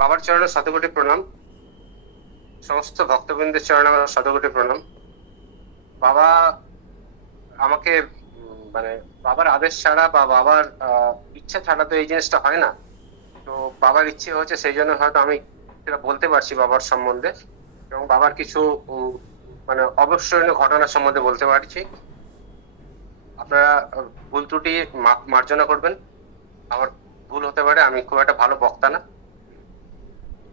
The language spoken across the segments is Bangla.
বাবার চরণে শতকোটি প্রণাম। সমস্ত ভক্তবৃন্দের চরণে আমার শতকোটি প্রণাম। বাবা আমাকে মানে বাবার আদেশ ছাড়া বা বাবার ইচ্ছা ছাড়া তো এই জিনিসটা হয় না। তো বাবার ইচ্ছে হচ্ছে, সেই জন্য হয়তো আমি সেটা বলতে পারছি বাবার সম্বন্ধে, এবং বাবার কিছু মানে অবিস্মরণীয় ঘটনা সম্বন্ধে বলতে পারছি। আপনারা ভুল ত্রুটি মার্জনা করবেন। আমার ভুল হতে পারে, আমি খুব একটা ভালো বক্তা না,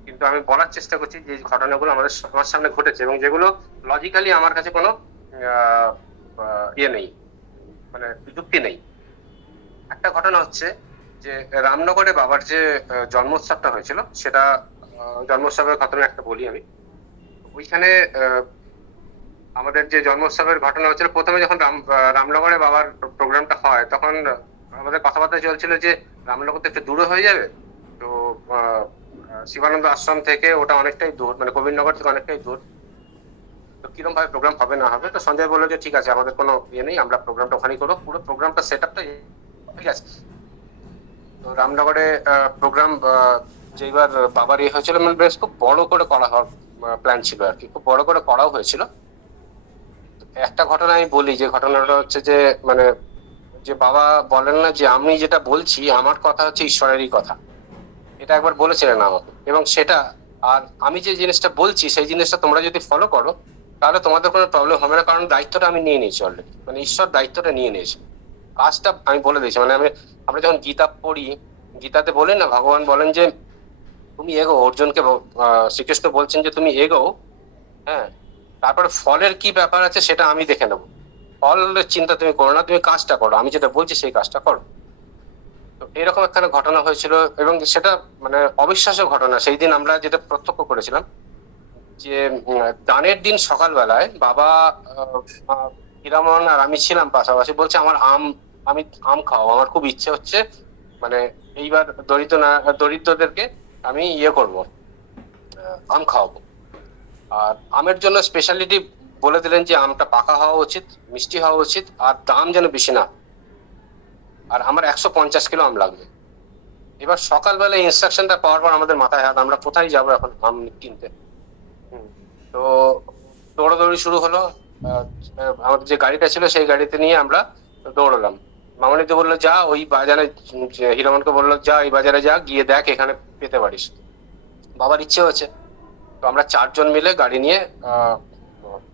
কিন্তু আমি বলার চেষ্টা করছি যে ঘটনাগুলো আমার সামনে ঘটেছে এবং যেগুলো লজিক্যালি আমার কাছে কোনো ইয়ে নেই, মানে যুক্তি নেই। একটা ঘটনা হচ্ছে যে রামনগরে বাবার যে জন্মোৎসবটা হয়েছিল, সেটা জন্মোৎসবের ঘটনা একটা বলি আমি। ওইখানে আমাদের যে জন্মোৎসবের ঘটনা হচ্ছিল, প্রথমে যখন রামনগরে বাবার প্রোগ্রামটা হয়, তখন আমাদের কথাবার্তা চলছিল যে রামনগর তো একটু দূরে হয়ে যাবে। তো শিবানন্দ আশ্রম থেকে ওটা অনেকটাই দূর, মানে কবিরনগর থেকে অনেকটাই দূর। তো কিরকম ভাবে প্রোগ্রাম হবে না হবে, তো সঞ্জয় বললো যে ঠিক আছে, আমাদের কোনো ইয়ে নেই, আমরা প্রোগ্রামটা ওখানেই করবো, পুরো প্রোগ্রামটা সেট আপটা ঠিক আছে। তো রামনগরে প্রোগ্রাম যেবার বাবার ইয়ে হয়েছিল, মানে বেশ খুব বড় করে করা হওয়ার প্ল্যান ছিল আর কি, খুব বড় করে করাও হয়েছিল। একটা ঘটনা আমি বলি, যে ঘটনাটা হচ্ছে যে মানে যে বাবা বলেন না যে আমি যেটা বলছি আমার কথা হচ্ছে ঈশ্বরেরই কথা, এটা একবার বলেছিলেন আমাকে। এবং সেটা, আর আমি যে জিনিসটা বলছি সেই জিনিসটা তোমরা যদি ফলো করো তাহলে তোমাদের কোনো প্রবলেম হবে না, কারণ দায়িত্বটা আমি নিয়ে নিয়েছি অলরেডি, মানে ঈশ্বর দায়িত্বটা নিয়ে নিয়েছে, কাজটা আমি বলে দিয়েছি। মানে আমরা যখন গীতা পড়ি, গীতাতে বলেন না, ভগবান বলেন যে তুমি এগো, অর্জুনকে শ্রীকৃষ্ণ বলছেন যে তুমি এগো, হ্যাঁ, তারপরে ফলের কি ব্যাপার আছে সেটা আমি দেখে নেবো, ফলের চিন্তা তুমি করো না, তুমি কাজটা করো, আমি যেটা বলছি সেই কাজটা করো। তো এরকম একটা ঘটনা হয়েছিল, এবং সেটা মানে অবিশ্বাস্য ঘটনা। সেই দিন আমরা যেটা প্রত্যক্ষ করেছিলাম, যে দানের দিন সকালবেলায় বাবা, হীরামন আর আমি ছিলাম পাশাপাশি, বলছে আমি আম খাওয়াবো, আমার খুব ইচ্ছে হচ্ছে, মানে এইবার দরিদ্রদেরকে আমি ইয়ে করবো, আম খাওয়াবো। আর আমের জন্য স্পেশালিটি বলে দিলেন যে আমটা পাকা হওয়া উচিত, মিষ্টি হওয়া উচিত, আর দাম যেন বেশি না। আর আমার 150 কিলো আম লাগবে। এবার সকালবেলা ইনস্ট্রাকশনটা পাওয়ার পর আমাদের মাথায় হাত, আমরা কোথায় যাবো এখন আম কিনতে। তো দৌড়াদৌড়ি শুরু হলো। আমাদের যে গাড়িটা ছিল সেই গাড়িতে নিয়ে আমরা দৌড়লাম। মামনিতে বললো যা ওই বাজারে, হিরমনকে বললো যা ওই বাজারে যা, গিয়ে দেখ এখানে পেতে পারিস। বাবার ইচ্ছে হয়েছে, তো আমরা 4 জন মিলে গাড়ি নিয়ে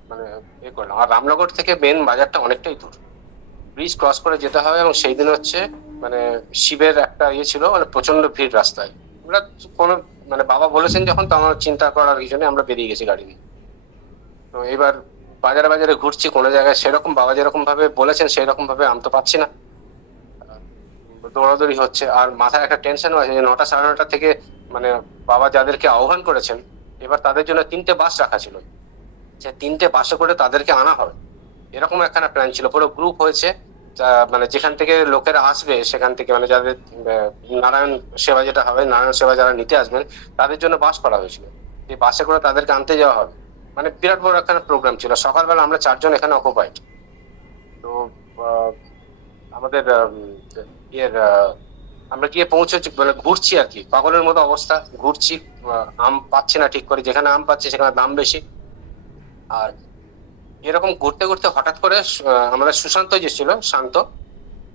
মানে এ করলাম। আর রামনগর থেকে মেন বাজারটা অনেকটাই দূর, ব্রিজ ক্রস করে যেতে হবে, এবং সেই দিন হচ্ছে মানে শিবের একটা ইয়ে ছিল, মানে প্রচন্ড ভিড় রাস্তায়। আমরা কোনো মানে বাবা বলেছেন যখন, তো আমার চিন্তা করার কিছু নেই, আমরা বেরিয়ে গেছি গাড়ি নিয়ে। তো এবার বাজারে বাজারে ঘুরছি, কোনো জায়গায় সেরকম বাবা যেরকম ভাবে বলেছেন সেই রকম ভাবে আম তো পাচ্ছি না। দৌড়াদৌড়ি হচ্ছে, আর মাথায় একটা টেনশন আছে যে 9টা সাড়ে 9টা থেকে মানে বাবা যাদেরকে আহ্বান করেছেন, এবার তাদের জন্য 3টে বাস রাখা ছিল, যে 3টে বাসে করে তাদেরকে আনা হবে, এরকম একখানা প্ল্যান ছিল। পুরো গ্রুপ হয়েছে, মানে যেখান থেকে লোকেরা আসবে সেখান থেকে, মানে যাদের নারায়ণ সেবা যেটা হবে, নারায়ণ সেবা যারা নিতে আসবেন তাদের জন্য বাস করা হয়েছিল, এই বাসে করে তাদেরকে আনতে যাওয়া হবে। মানে বিরাট বড় একখানা প্রোগ্রাম ছিল। সকালবেলা আমরা 4 জন এখানে অকুপাইড। তো আমাদের ইয়ের আমরা গিয়ে পৌঁছেছি, মানে ঘুরছি আর কি, পাগলের মতো অবস্থা, ঘুরছি, আম পাচ্ছি না ঠিক করে, যেখানে আম পাচ্ছি সেখানে দাম বেশি। আর এরকম ঘুরতে ঘুরতে হঠাৎ করে আমাদের সুশান্ত যে ছিল, শান্ত,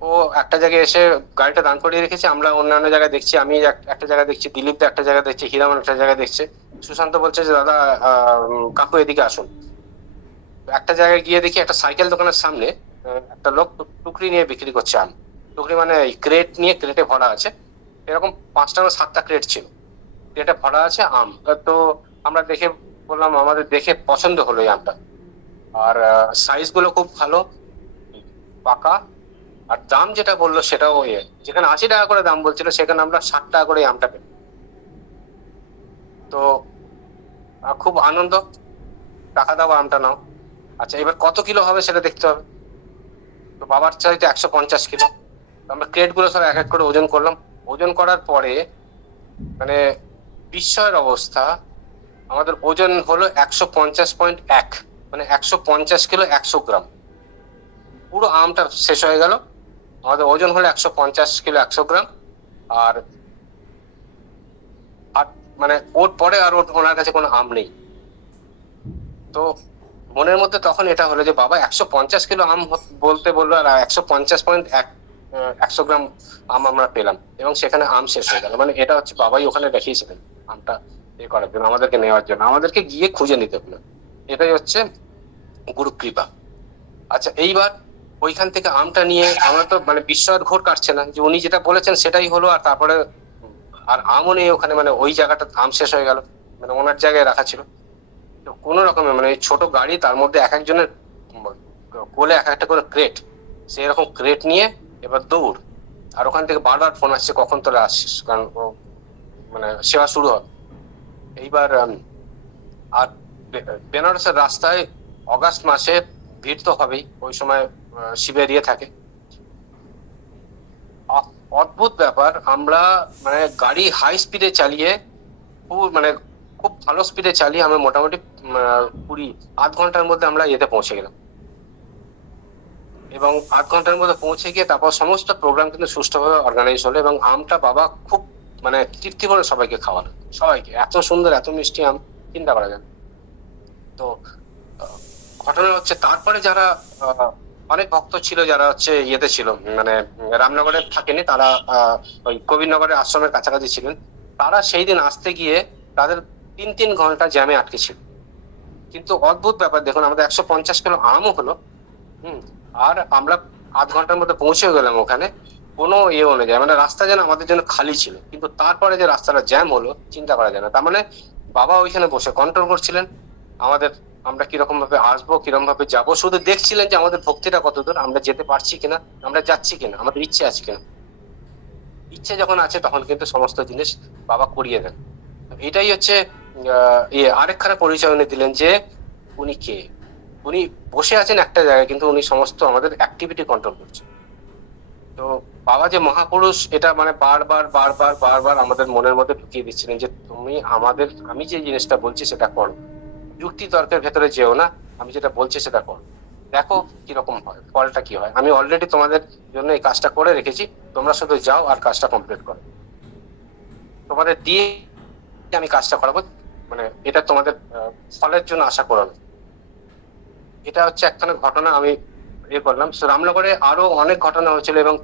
ও একটা জায়গায় এসে গাড়িটা দাঁড় করিয়ে রেখেছে। আমরা অন্যান্য জায়গায় দেখছি, আমি একটা জায়গায় দেখছি, দিলীপ দা একটা জায়গায় দেখছি, হিরামন একটা জায়গায় দেখছে। সুশান্ত বলছে যে দাদা, কাকু এদিকে আসুন। একটা জায়গায় গিয়ে দেখি একটা সাইকেল দোকানের সামনে একটা লোক টুকরি নিয়ে বিক্রি করছে আম। টুকরি মানে ক্রেট নিয়ে, ক্রেটে ভরা আছে, এরকম 5টা না 7টা ক্রেট ছিল, ক্রেটে ভরা আছে আম। তো আমরা দেখে বললাম, আমাদের দেখে পছন্দ হলো এই আমটা, আর সাইজ গুলো খুব ভালো, পাকা। আর দাম যেটা বললো সেটাও যেখানে 80 টাকা করে দাম বলছিল, সেখানে আমরা 60 টাকা করে আমটা পেলাম। তো খুব আনন্দ, টাকা দাও আমটা নাও। আচ্ছা, এবার কত কিলো হবে সেটা দেখতে হবে। তো বাবার চাইতে 150 কিলো। আমরা ক্রেট গুলো সব এক এক করে ওজন করলাম। ওজন করার পরে মানে বিস্ময়ের অবস্থা, আমাদের ওজন হলো 150.1, মানে 150 কিলো 100 গ্রাম। পুরো আমটা শেষ হয়ে গেল। আমাদের ওজন হলো 150 কিলো 100 গ্রাম। আর মানে ওর পরে আর ওনার কাছে কোনো আম নেই। তো মনের মধ্যে তখন এটা হলো যে বাবা 150 কিলো আম বলতে বললো, আর 150.100 গ্রাম আম আমরা পেলাম, এবং সেখানে আম শেষ হয়ে গেল। মানে এটা হচ্ছে বাবাই ওখানে দেখিয়েছিলেন আমটা করার জন্য, আমাদেরকে নেওয়ার জন্য, আমাদেরকে গিয়ে খুঁজে নিতে হলো। এটাই হচ্ছে গুরু কৃপা। আচ্ছা, এইবার ওইখান থেকে আমটা নিয়ে আমরা তো মানে বিস্ময়ের ঘোর কাটছে না যে উনি যেটা বলেছেন সেটাই হলো, আর তারপরে আর আমও নেই ওখানে, মানে ওই জায়গাটা আম শেষ হয়ে গেল, মানে ওনার জায়গায় রাখা ছিল। তো কোনো রকমে মানে ছোট গাড়ি, তার মধ্যে এক একজনের কোলে এক একটা করে ক্রেট, সেই রকম ক্রেট নিয়ে এবার দৌড়। আর ওখান থেকে বারবার ফোন আসছে কখন তোরা আসছিস, কারণ মানে সেবা শুরু হবে এইবার। আর বেনারসের রাস্তায় অগাস্ট মাসে ভিড় তো হবেই, ওই সময় শিবের ইয়ে থাকে। অদ্ভুত ব্যাপার, আমরা মানে গাড়ি হাই স্পিডে চালিয়ে, মানে খুব ভালো স্পিডে চালিয়ে আমরা মোটামুটি 20-আধ ঘন্টার মধ্যে আমরা ইয়েতে পৌঁছে গেলাম। এবং 8 ঘন্টার মধ্যে পৌঁছে গিয়ে তারপর সমস্ত প্রোগ্রাম কিন্তু সুষ্ঠুভাবে অর্গানাইজ হলো, এবং আমটা বাবা খুব মানে তৃপ্তি করে সবাইকে খাওয়ালো। সবাইকে এত সুন্দর এত মিষ্টি আম চিন্তা করা যায়। তো ঘটনা হচ্ছে তারপরে যারা অনেক ভক্ত ছিল, যারা হচ্ছে ইয়েতে ছিল, মানে রামনগরে থাকেনি, তারা ওই কবিরনগরের আশ্রমের কাছাকাছি ছিলেন, তারা সেই দিন আসতে গিয়ে তাদের 3 ঘন্টা জ্যামে আটকে ছিল। কিন্তু অদ্ভুত ব্যাপার দেখুন, আমাদের 150 কিলো আমও হলো, আর আমরা 8 ঘন্টার মধ্যে পৌঁছে গেলাম ওখানে, কোনো ইয়ে অনুযায়ী মানে রাস্তা যেন আমাদের জন্য খালি ছিল। কিন্তু তারপরে যে রাস্তাটা জ্যাম হলো চিন্তা করা যায় না। তার মানে বাবা ওইখানে বসে কন্ট্রোল করছিলেন আমাদের, আমরা কিরকম ভাবে আসবো, কিরকম ভাবে যাবো, শুধু দেখছিলেন যে আমাদের ভক্তিটা কতদূর, আমরা যেতে পারছি কিনা, আমরা যাচ্ছি কিনা, আমাদের ইচ্ছে আছে কিনা। ইচ্ছে যখন আছে তখন কিন্তু সমস্ত জিনিস বাবা করিয়ে দেন। এটাই হচ্ছে আরেকখানা পরিচয় উনি দিলেন যে উনি কে। উনি বসে আছেন একটা জায়গায়, কিন্তু উনি সমস্ত আমাদের অ্যাক্টিভিটি কন্ট্রোল করছেন। তো বাবা যে মহাপুরুষ, এটা মানে বারবার বারবার বারবার আমাদের মনের মধ্যে ঢুকিয়ে দিচ্ছিলেন যে তুমি আমি যে জিনিসটা বলছি সেটা করো, যুক্তি তর্কের ভেতরে যেও না, আমি যেটা বলছি সেটা করো, দেখো কিরকম হয়, ফলটা কি হয়। আমি অলরেডি তোমাদের জন্য এই কাজটা করে রেখেছি, তোমরা শুধু যাও আর কাজটা কমপ্লিট করো, তোমাদের দিয়ে আমি কাজটা করাবো, মানে এটা তোমাদের ফলের জন্য আশা করো না। এটা হচ্ছে একখানা ঘটনা আমি করলাম। রামনগরে আরো অনেক ঘটনা হয়েছিল, এবং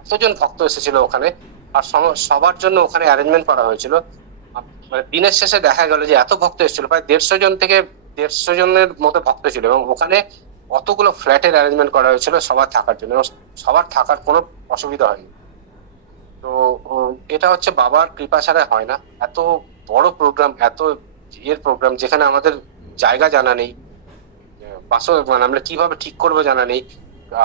এতজন ভক্ত এসেছিল ওখানে, আর সবার জন্য ওখানে অ্যারেঞ্জমেন্ট করা হয়েছিল। মানে দিনের শেষে দেখা গেল যে এত ভক্ত এসেছিল, প্রায় 150 জন থেকে 150 জনের মতো ভক্ত ছিল, এবং ওখানে অতগুলো ফ্ল্যাটের অ্যারেঞ্জমেন্ট করা হয়েছিল সবার থাকার জন্য, সবার থাকার কোনো অসুবিধা হয়নি। তো এটা হচ্ছে বাবার কৃপা ছাড়া হয় না। এত বড় প্রোগ্রাম, এত প্রোগ্রাম, যেখানে আমাদের জায়গা জানা নেই, মানে আমরা কিভাবে ঠিক করবো জানা নেই,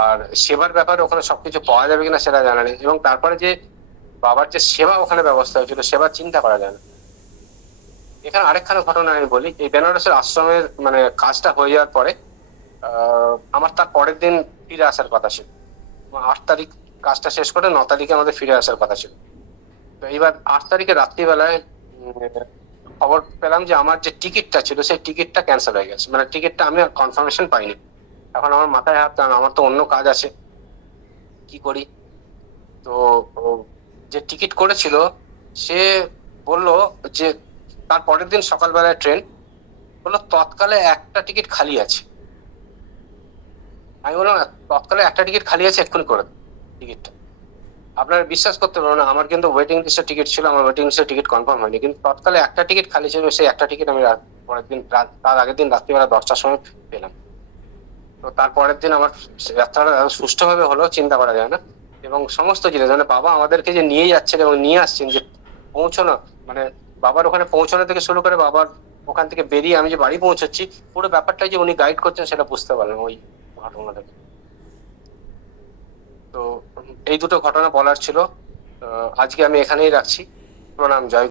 আর সেবার ব্যাপারে ওখানে সবকিছু পাওয়া যাবে কিনা সেটা জানা নেই, এবং তারপরে যে বাবার যে সেবা ওখানে ব্যবস্থা হয়েছিল, সেবা চিন্তা করা যায় না। এখানে আরেকখানা ঘটনা আমি বলি, এই বেনারসের আশ্রমের মানে কাজটা হয়ে যাওয়ার পরে আমার তার পরের দিন ফিরে আসার কথা ছিল। 8 তারিখ কাজটা শেষ করে 9 তারিখে আমাদের ফিরে আসার কথা ছিল। তো এইবার 8 তারিখে রাত্রিবেলায় খবর পেলাম যে আমার যে টিকিটটা ছিল সেই টিকিটটা ক্যান্সেল হয়ে গেছে, মানে টিকিটটা আমি কনফার্মেশন পাইনি। এখন আমার মাথায় হাত, কারণ আমার তো অন্য কাজ আছে, কি করি। তো যে টিকিট করেছিল সে বলল যে তার পরের দিন সকালবেলায় ট্রেন, বললো তৎকালে একটা টিকিট খালি আছে। আমি বললাম তৎকালে একটা টিকিট খালি আছে, এক্ষুনি করে টিকিটটা। আপনারা বিশ্বাস করতে পারবেন না, আমার কিন্তু ওয়েটিং লিস্টের টিকিট ছিল, আমার ওয়েটিং লিস্টের টিকিট কনফার্ম হয়নি, কিন্তু তৎকালে একটা টিকিট খালি ছিল, সেই একটা টিকিট আমি পরের দিন তার আগের দিন রাত্রিবেলা 10টার সময় পেলাম। তো তারপরের দিন আমার যাত্রাটা সুষ্ঠুভাবে হলো, চিন্তা করা যায় না। এবং সমস্ত জিনিস মানে বাবা আমাদেরকে যে নিয়ে যাচ্ছেন এবং নিয়ে আসছেন, যে পৌঁছানো, মানে বাবার ওখানে পৌঁছানো থেকে শুরু করে বাবার ওখান থেকে বেরিয়ে আমি যে বাড়ি পৌঁছাচ্ছি, পুরো ব্যাপারটাই যে উনি গাইড করছেন সেটা বুঝতে পারলাম ওই ঘটনাটাকে। তো এই দুটো ঘটনা বলার ছিল। আজকে আমি এখানেই রাখছি। প্রণাম, জয়।